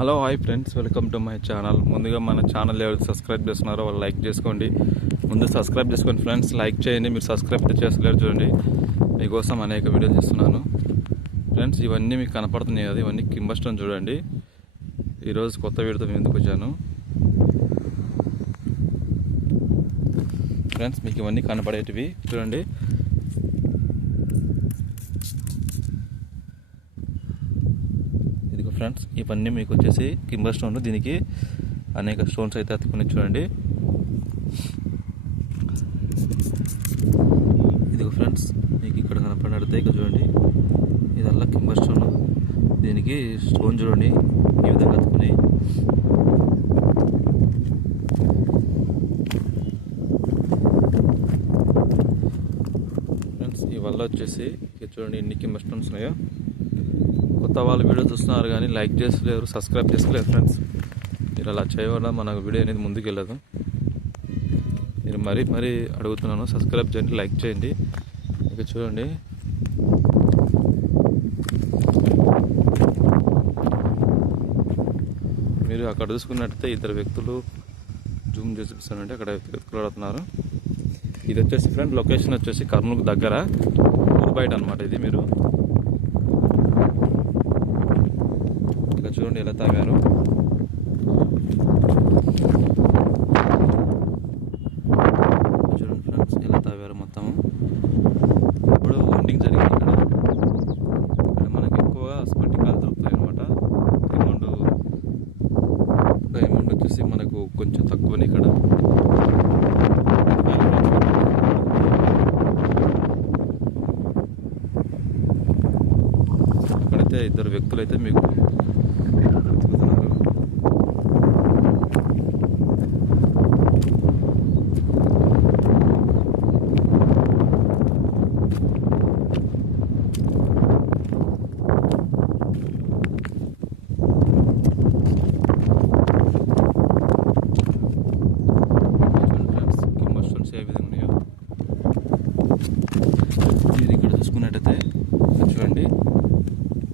Hello hi friends, welcome to my channel. ముందుగా మన channel ఎవరు సబ్స్క్రైబ్ చేస్తున్నారో వాళ్ళు లైక్ చేసుకోండి. ముందు సబ్స్క్రైబ్ చేసుకోండి ఫ్రెండ్స్, లైక్ చేయండి. మీరు సబ్స్క్రైబ్ చేస్తలేరు చూడండి, మీకోసం అనేక వీడియోలు చేస్తున్నాను ఫ్రెండ్స్. ఇవన్నీ మీకు కనపడుతున్నాయి కదా, ఇవన్నీ కింబస్టోన్ చూడండి. ఈరోజు కొత్త వీడియోతో మేము ఎందుకు వచ్చాను ఫ్రెండ్స్. మీకు ఇవన్నీ కనపడేటివి చూడండి. ఫ్రెండ్స్ ఇవన్నీ మీకు వచ్చేసి కింబర్ స్టోన్. దీనికి అనేక స్టోన్స్ అయితే అతుకుని చూడండి. ఇదిగో ఫ్రెండ్స్, మీకు ఇక్కడ కనపడితే ఇక చూడండి, ఇదల్లా కింబర్ స్టోన్. దీనికి స్టోన్ చూడండి ఈ విధంగా అతుకుని. ఫ్రెండ్స్ ఇవల్ల వచ్చేసి చూడండి ఎన్ని కింబర్ స్టోన్స్ ఉన్నాయో. కొత్త వాళ్ళు వీడియో చూస్తున్నారు కానీ లైక్ చేసలేరు, సబ్స్క్రైబ్ చేసుకోలేరు ఫ్రెండ్స్. మీరు అలా చేయడం మన వీడియో అనేది ముందుకు వెళ్ళదు. మీరు మరీ అడుగుతున్నాను, సబ్స్క్రైబ్ చేయండి, లైక్ చేయండి. ఇక చూడండి, మీరు అక్కడ చూసుకున్నట్టయితే ఇద్దరు వ్యక్తులు జూమ్ చేసి చూపిస్తానంటే అక్కడ వ్యక్తులు ఆడుతున్నారు. ఇది వచ్చేసి ఫ్రెండ్ లొకేషన్ వచ్చేసి కర్నూలు దగ్గర ఊరు బయట అనమాట. ఇది మీరు చూడండి ఎలా తాగారు. చూడండి ఫ్రెండ్స్ ఎలా తాగారు మొత్తం. ఇప్పుడు హంటింగ్ జరిగింది ఇక్కడ. మనకి ఎక్కువగా స్పటికాలు దొరుకుతాయి అనమాట. డైమండ్ వచ్చేసి మనకు కొంచెం తక్కువని ఇక్కడ. అక్కడైతే ఇద్దరు వ్యక్తులు అయితే మీకు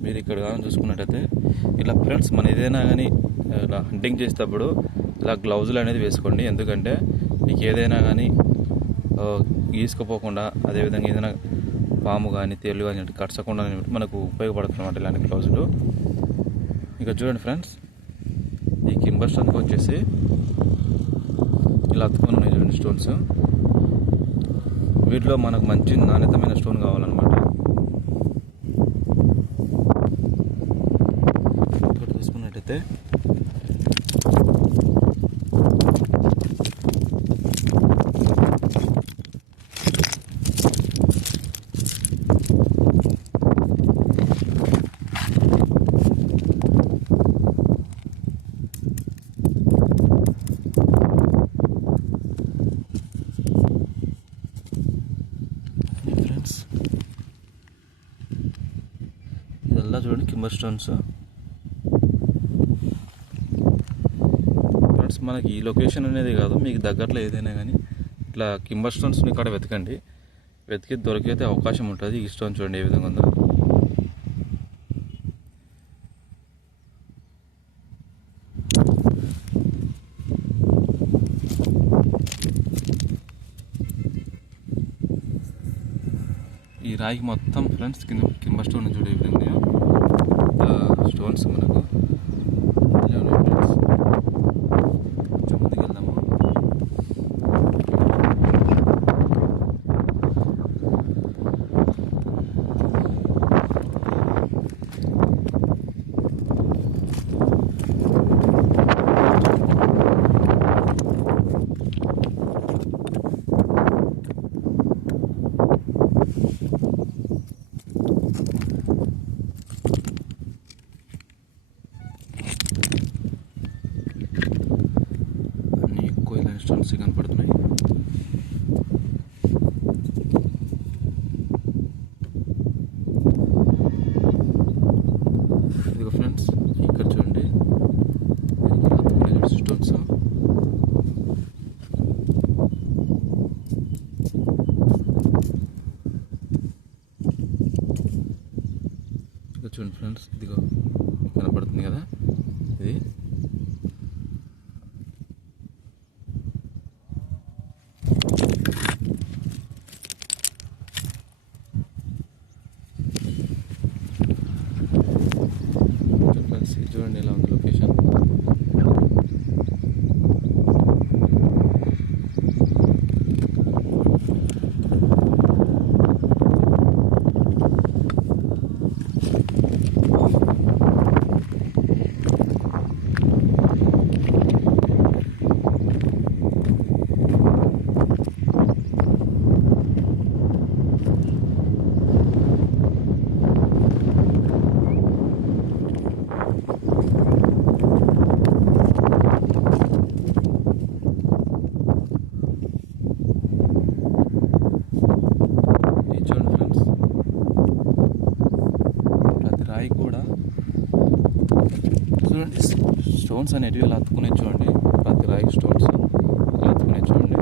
మీరు ఇక్కడ కానీ చూసుకున్నట్టయితే ఇలా ఫ్రెండ్స్, మన ఏదైనా కానీ ఇలా హంటింగ్ చేసేటప్పుడు ఇలా గ్లౌజులు అనేది వేసుకోండి. ఎందుకంటే మీకు ఏదైనా కానీ గీసుకుపోకుండా, అదేవిధంగా ఏదైనా పాము కానీ తేలు కానీ కరచకుండా మనకు ఉపయోగపడుతుంది అన్నమాట ఇలాంటి గ్లౌజులు. ఇక చూడండి ఫ్రెండ్స్, ఈ కింబర్ స్టోన్కి వచ్చేసి ఇలా అతుకొని ఉన్నాయి చూడండి స్టోన్స్. వీటిలో మనకు మంచి నాణ్యతమైన స్టోన్ కావాలన్నమాట. ఇక్కడ చూసుకున్నట్టయితే ఇదల్లా చూడండి కింబర్ స్టోన్స్. ఫ్రెండ్స్ మనకి ఈ లొకేషన్ అనేది కాదు, మీకు దగ్గరలో ఏదైనా కానీ ఇట్లా కింబర్ స్టోన్స్ ఇక్కడ వెతకండి. వెతికి దొరికితే అవకాశం ఉంటుంది. ఈ స్టోన్ చూడండి ఏ విధంగా ఉందో. ఈ రాయికి మొత్తం ఫ్రెండ్స్ కింబర్ స్టోన్ చూడే విధంగా స్టోన్స్ మనకు ఫ్రెండ్స్. కొంచెం ముందుకు వెళ్దాము. స్టోన్స్ కనపడుతున్నాయి. ఇదిగో ఫ్రెండ్స్, ఇక్కడ చూడండి స్టోన్స్. ఇదిగో చూడండి ఫ్రెండ్స్, ఇదిగో కనపడుతుంది కదా. ఇది చూడండి ఇలా ఉంది లొకేషన్. రాయి కూడా చూడండి, స్టోన్స్ అనేటివి ఇలా అతుకునే చూడండి. ప్రతి రాయి స్టోన్స్ ఇలా అతుకునే చూడండి.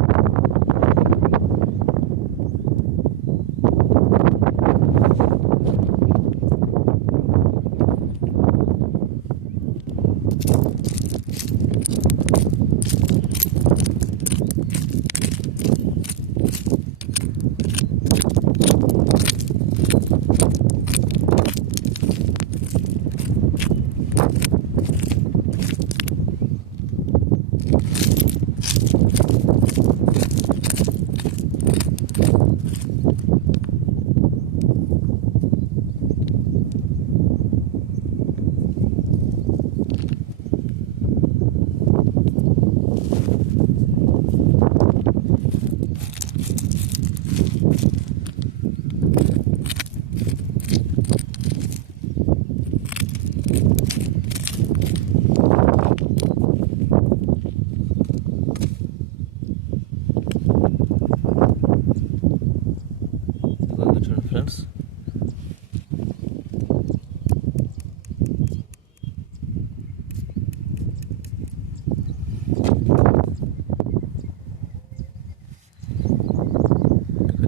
చూడండి ఫ్రెండ్స్,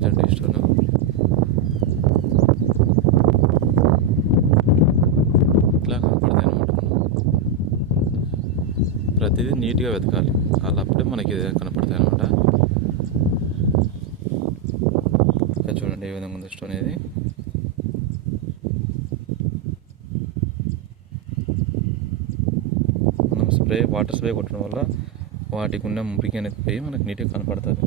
చూడండి స్టోన్ ఇట్లా కనపడతాయి అన్నమాట. ప్రతిదీ నీట్గా వెతకాలి, అలా అప్పుడే మనకి కనపడతాయి అన్నమాట. చూడండి ఏ విధంగా ఉంది స్టోన్. ఇది మనం వాటర్ స్ప్రే కొట్టడం వల్ల వాటికి ఉన్న మురికి అనేది పోయి మనకు నీట్గా కనపడుతుంది.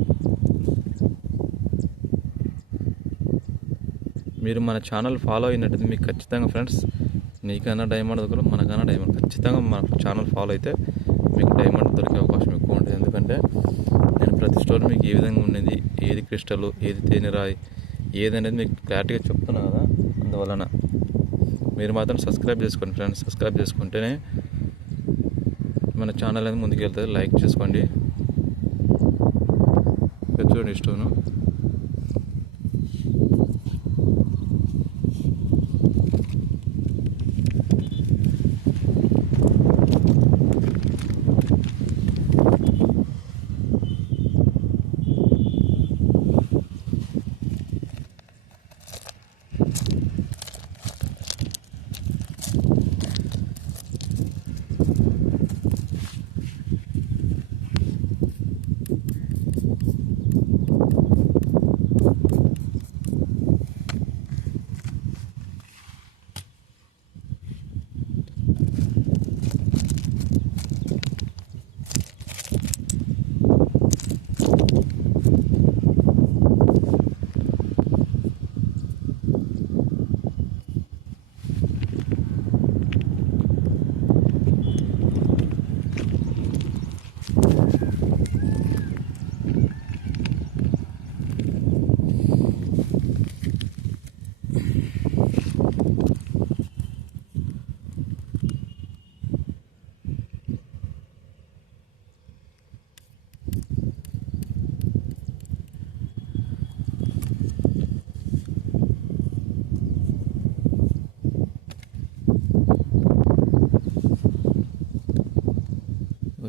మీరు మన ఛానల్ ఫాలో అయినట్టు మీకు ఖచ్చితంగా ఫ్రెండ్స్, నీకైనా డైమండ్ దొరకదు, మనకైనా డైమండ్. ఖచ్చితంగా మన ఛానల్ ఫాలో అయితే మీకు డైమండ్ దొరికే అవకాశం ఎక్కువ ఉంటుంది. ఎందుకంటే నేను ప్రతి స్టోన్ మీకు ఏ విధంగా ఉండేది, ఏది క్రిస్టల్, ఏది తేనె రాయి, ఏదనేది మీకు క్లారిటీగా చెప్తున్నా కదా. అందువలన మీరు మాత్రం సబ్స్క్రైబ్ చేసుకోండి ఫ్రెండ్స్. సబ్స్క్రైబ్ చేసుకుంటేనే మన ఛానల్ అనేది ముందుకు వెళ్తుంది. లైక్ చేసుకోండి. చూడండి స్టోను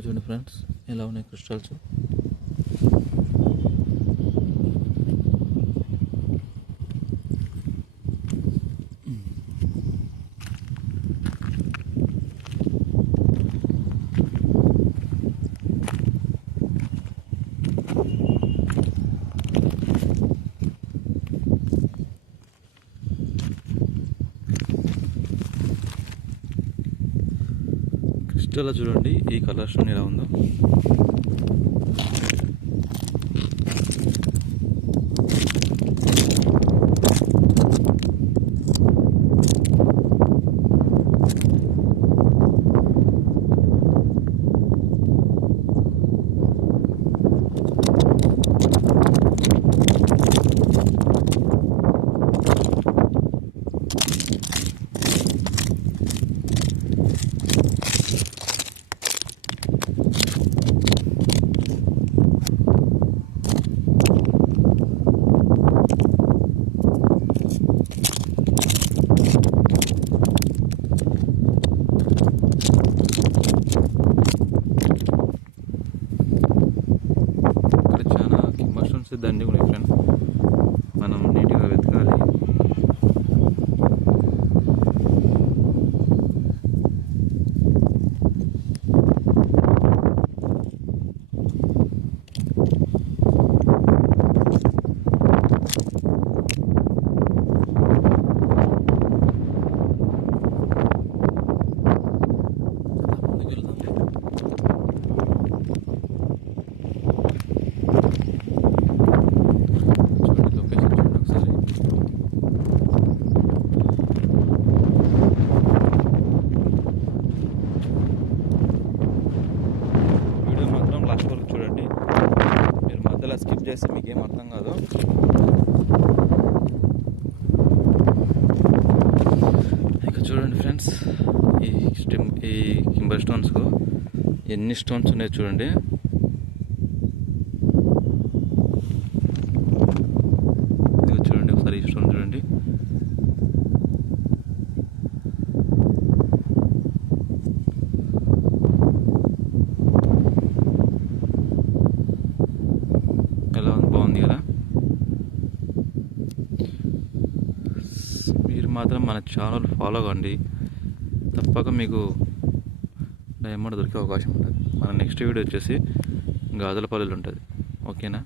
చూడండి ఫ్రెండ్స్ ఎలా ఉన్నాయి క్రిస్టల్స్. క్రిస్టల్ చూడండి ఈ కలర్ స్టోన్ ఎలా ఉందో. దండి కూడా ఫ్రెండ్ మనం నీట్గా వెతకాలి. లాస్ట్ వరకు చూడండి. మీరు మధ్యలో స్కిప్ చేస్తే మీకు ఏం అర్థం కాదు. ఇక చూడండి ఫ్రెండ్స్, ఈ కింబర్ స్టోన్స్కు ఎన్ని స్టోన్స్ ఉన్నాయో చూడండి. ఇది చూడండి ఒకసారి, ఈ స్టోన్ చూడండి. ఎలా ఉంది, బాగుంది కదా. మీరు మాత్రం మన ఛానల్ ఫాలో కండి, తప్పక మీకు డైమండ్ దొరికే అవకాశం ఉంటుంది. మన నెక్స్ట్ వీడియో వచ్చేసి గాజులపల్లిలో ఉంటుంది. ఓకేనా.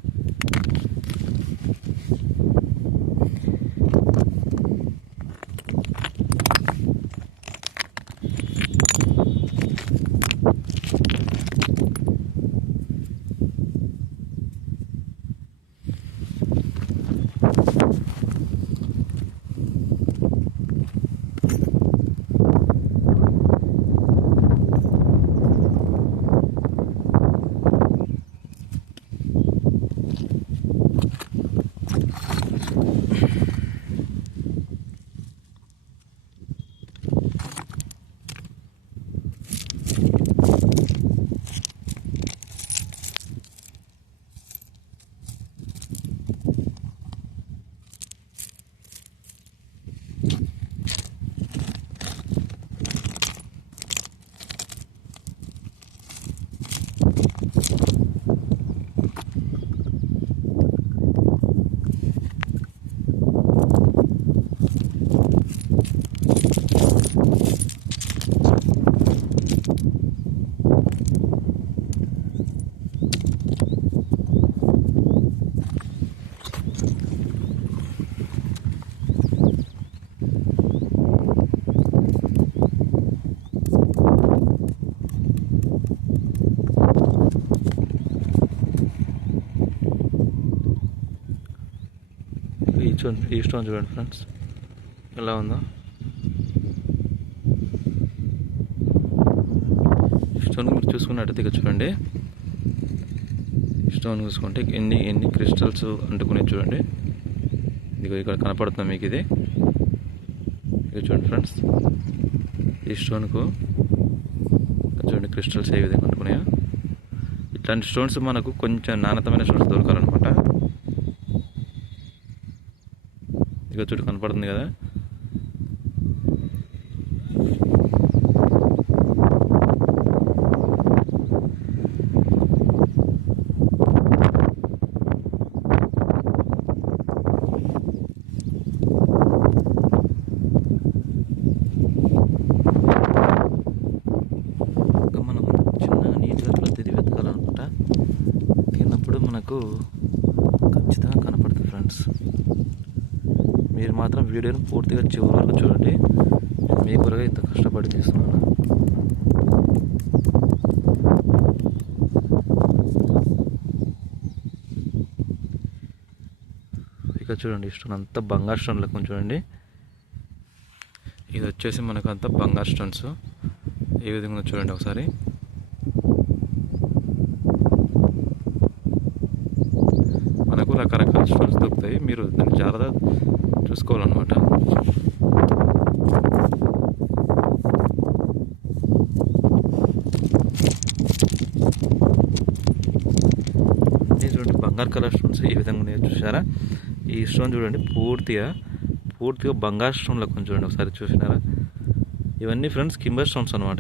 ఈ స్టోన్ చూడండి ఫ్రెండ్స్ ఎలా ఉందో. స్టోన్ మీరు చూసుకున్నట్టయితే ఇక చూడండి, స్టోన్ చూసుకుంటే ఎన్ని క్రిస్టల్స్ అంటుకునే చూడండి. ఇదిగో ఇక్కడ కనపడుతుంది మీకు ఇది. ఇక చూడండి ఫ్రెండ్స్, ఈ స్టోన్కు చూడండి క్రిస్టల్స్ ఏ విధంగా అంటుకున్నాయో. ఇట్లాంటి స్టోన్స్ మనకు కొంచెం నాణ్యతమైన స్టోన్స్ దొరకాలన్నమాట. ఇక చూడు కనపడుతుంది కదా. ఇంకా మనం చిన్న నీట్గా ప్రతిదీ వెతకాలన్నమాట. తిన్నప్పుడు మనకు ఖచ్చితంగా కనపడుతుంది ఫ్రెండ్స్. మీరు మాత్రం వీడియోని పూర్తిగా చివరి వరకు చూడండి. మీ కొరగా ఇంత కష్టపడి తీస్తున్నాను. ఇక్కడ చూడండి స్టోన్ అంతా బంగారు స్టోన్ లెక్క చూడండి. ఇది వచ్చేసి మనకు అంతా బంగారు స్టోన్స్ ఏ విధంగా చూడండి ఒకసారి. మనకు రకరకాల స్టోన్స్ దొరుకుతాయి, మీరు దాన్ని జాగ్రత్తగా చూసుకోవాలన్నమాట. చూడండి బంగారు కలర్ స్టోన్స్ ఈ విధంగా ఉన్నాయో చూసారా. ఈ స్టోన్ చూడండి పూర్తిగా బంగారు స్టోన్లో కొంచెం చూడండి ఒకసారి చూసినారా. ఇవన్నీ ఫ్రెండ్స్ కింబర్ స్టోన్స్ అనమాట.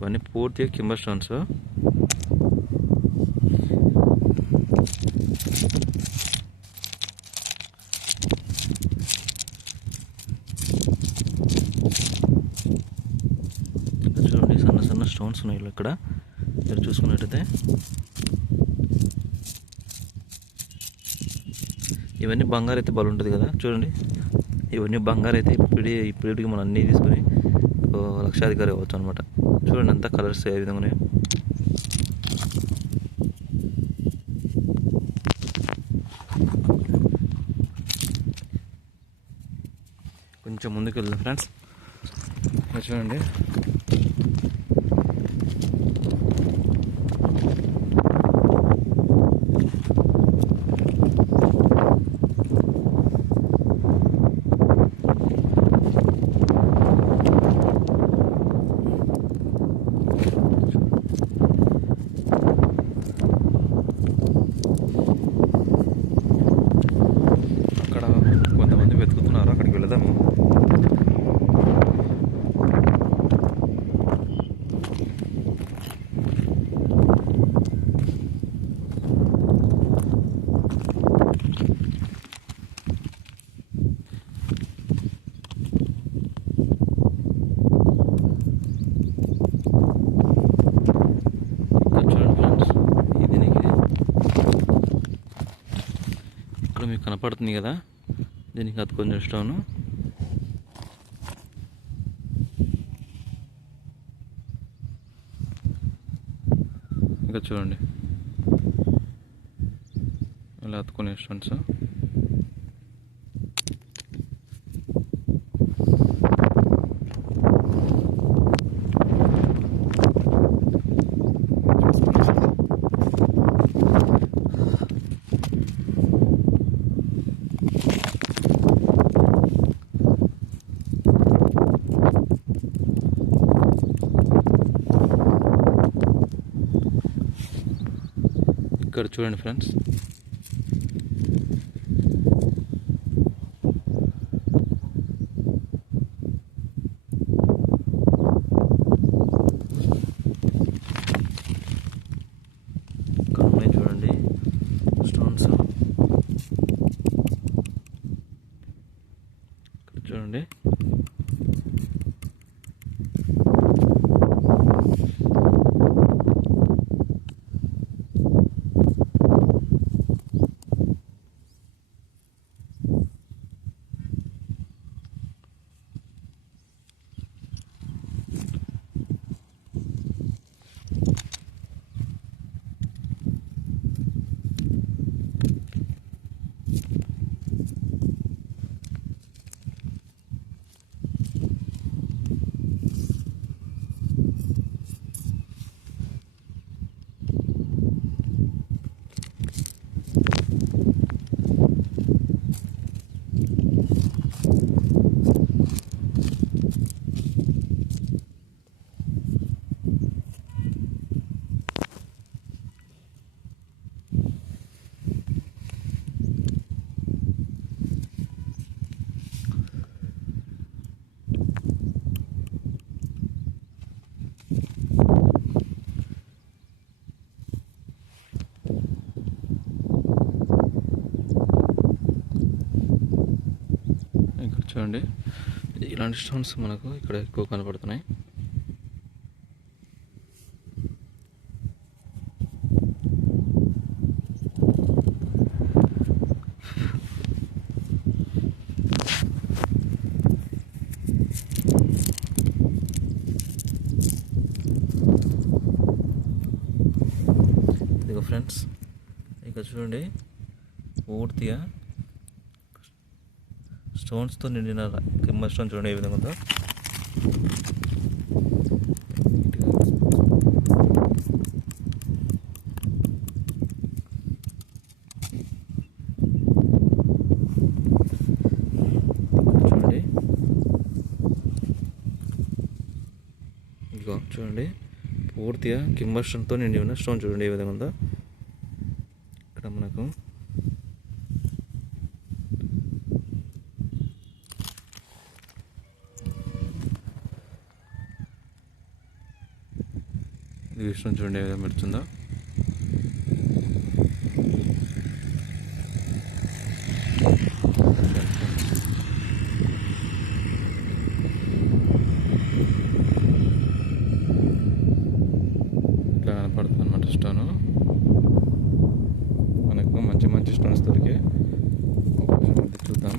ఇవన్నీ పూర్తిగా కింబర్ స్టోన్స్. చూడండి సన్న సన్న స్టోన్స్ ఉన్నాయి ఇక్కడ మీరు చూసుకున్నట్టయితే. ఇవన్నీ బంగారు అయితే బలు ఉంటుంది కదా చూడండి. ఇవన్నీ బంగారు అయితే ఇప్పటికి మనం అన్నీ తీసుకొని లక్షాధికారి అవ్వచ్చు అనమాట. చూడండి అంతా కలర్స్ ఏ విధంగా ఉన్నాయి. కొంచెం ముందుకు వెళ్దాం ఫ్రెండ్స్. చూడండి అక్కడ కొంతమంది వెతుకుతున్నారు, అక్కడికి వెళదాము. ఇక్కడ మీకు కనపడుతుంది కదా, దీనికి అది కొంచెం స్టోను. ఇంకా చూడండి ఇలా అతుకునే స్టోన్స్. ఇక్కడ చూడండి ఫ్రెండ్స్, ఇక్కడ ఉన్నాయి చూడండి స్టోన్స్. ఇక్కడ చూడండి చూడండి ఇలాంటి స్టోన్స్ మనకు ఇక్కడ ఎక్కువ కనపడుతున్నాయి. ఇదిగో ఫ్రెండ్స్, ఇక్కడ చూడండి పూర్తిగా స్టోన్స్తో నిండిన కింబర్ స్టోన్ చూడండి ఏ విధంగా ఉందో. చూడండి ఇదిగో చూడండి పూర్తిగా కింబర్ స్టోన్తో నిండి ఉన్న స్టోన్ చూడండి ఏ విధంగా ఉందో. ఇక్కడ మనకు ఇది స్టోన్ చూడండి ఏ విధంగా పెడుతుందో. ఇట్లా కనపడుతుంది అన్నమాట స్టోను. మనకు మంచి మంచి స్టోన్స్ దొరికే అవకాశం ఉంది, చూద్దాం.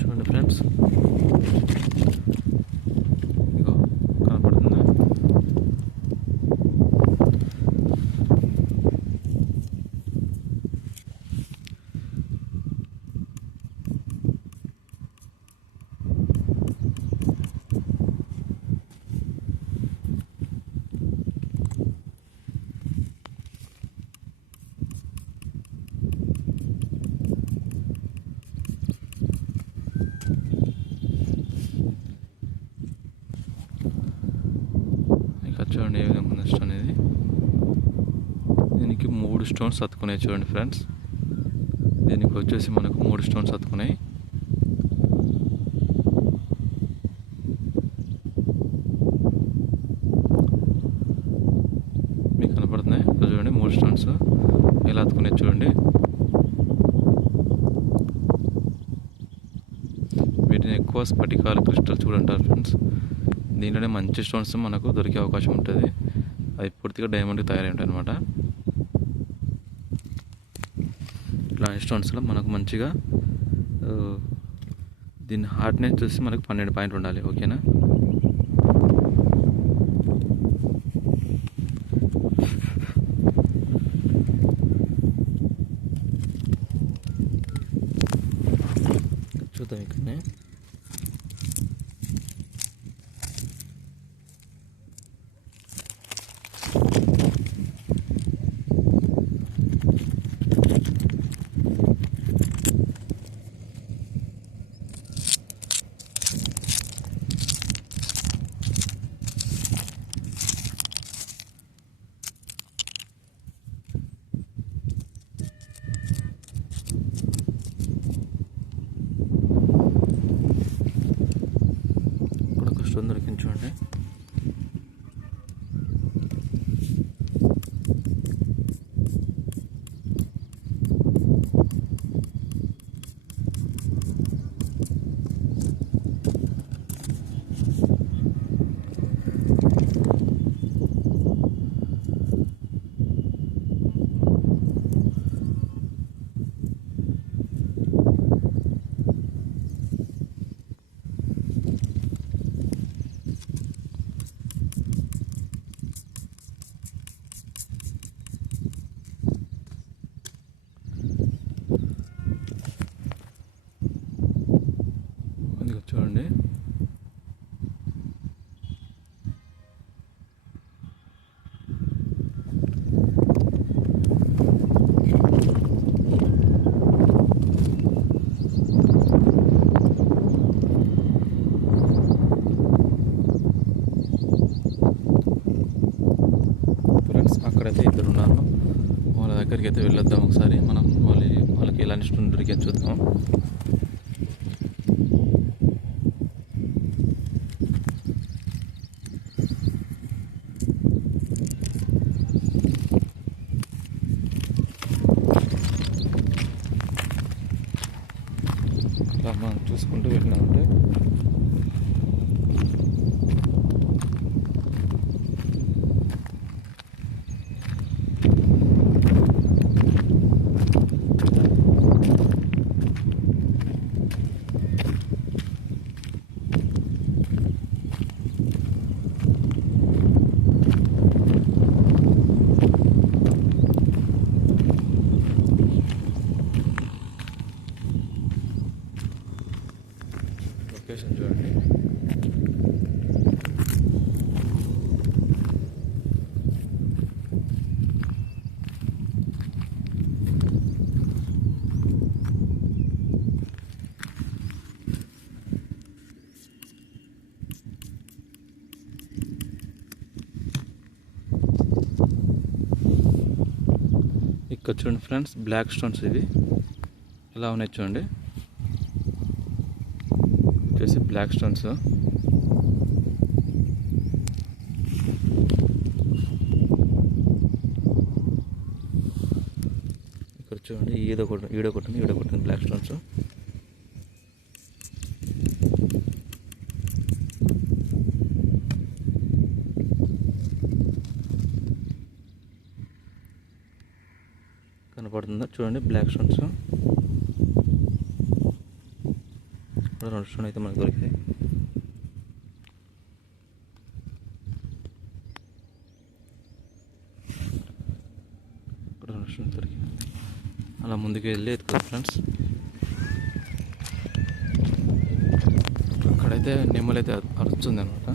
చూడండి ఫ్రెండ్స్, ఇగో కనపడుతుందా. చూడండి ఏ విధంగా ఉంది స్టోన్ అనేది. దీనికి 3 స్టోన్స్ అతుకున్నాయి చూడండి ఫ్రెండ్స్. దీనికి వచ్చేసి మనకు 3 స్టోన్స్ అతుకున్నాయి. మీకు కనపడుతున్నాయి చూడండి 3 స్టోన్స్ ఎలా అతుకున్నాయి చూడండి. వీటిని ఎక్కువ స్ఫటికాల క్రిస్టల్ చూడంటారు ఫ్రెండ్స్. దీంట్లోనే మంచి స్టోన్స్ మనకు దొరికే అవకాశం ఉంటుంది. అవి పూర్తిగా డైమండ్కి తయారై ఉంటాయి అన్నమాట. ఇట్లాంటి స్టోన్స్లో మనకు మంచిగా దీని హార్డ్నెస్ చూసి మనకు 12 పాయింట్లు ఉండాలి. ఓకేనా. చూద్దాం ఇక్కడనే. స్టోన్ దొరికింది చూడండి. చూడండి ఫ్రెండ్స్, అక్కడైతే ఇద్దరు ఉన్నారు. వాళ్ళ దగ్గరికి అయితే వెళ్ళొద్దాం ఒకసారి మనం. వాళ్ళకి ఎలాంటి స్టోన్ దొరికే చూద్దాం. ఇలా మనం చూసుకుంటూ వెళ్ళినామంటే లొకేషన్ చూడండి. ఇక్కడ చూడండి ఫ్రెండ్స్, బ్లాక్ స్టోన్స్ ఇవి ఎలా ఉన్నాయి చూడండి. వచ్చేసి బ్లాక్ స్టోన్స్. ఇక్కడ చూడండి, ఈడ కొట్టింది బ్లాక్ స్టోన్స్. కనపడుతుందా చూడండి బ్లాక్ స్టోన్స్. ఇక్కడ 2 స్టోన్ అయితే మనకు దొరికాయి. ఇక్కడ 2 స్టోన్స్ దొరికాయి. అలా ముందుకు వెళ్ళి ఎత్తుకోవాలి ఫ్రెండ్స్. అక్కడైతే నెమ్మలైతే అరుస్తుంది అనమాట.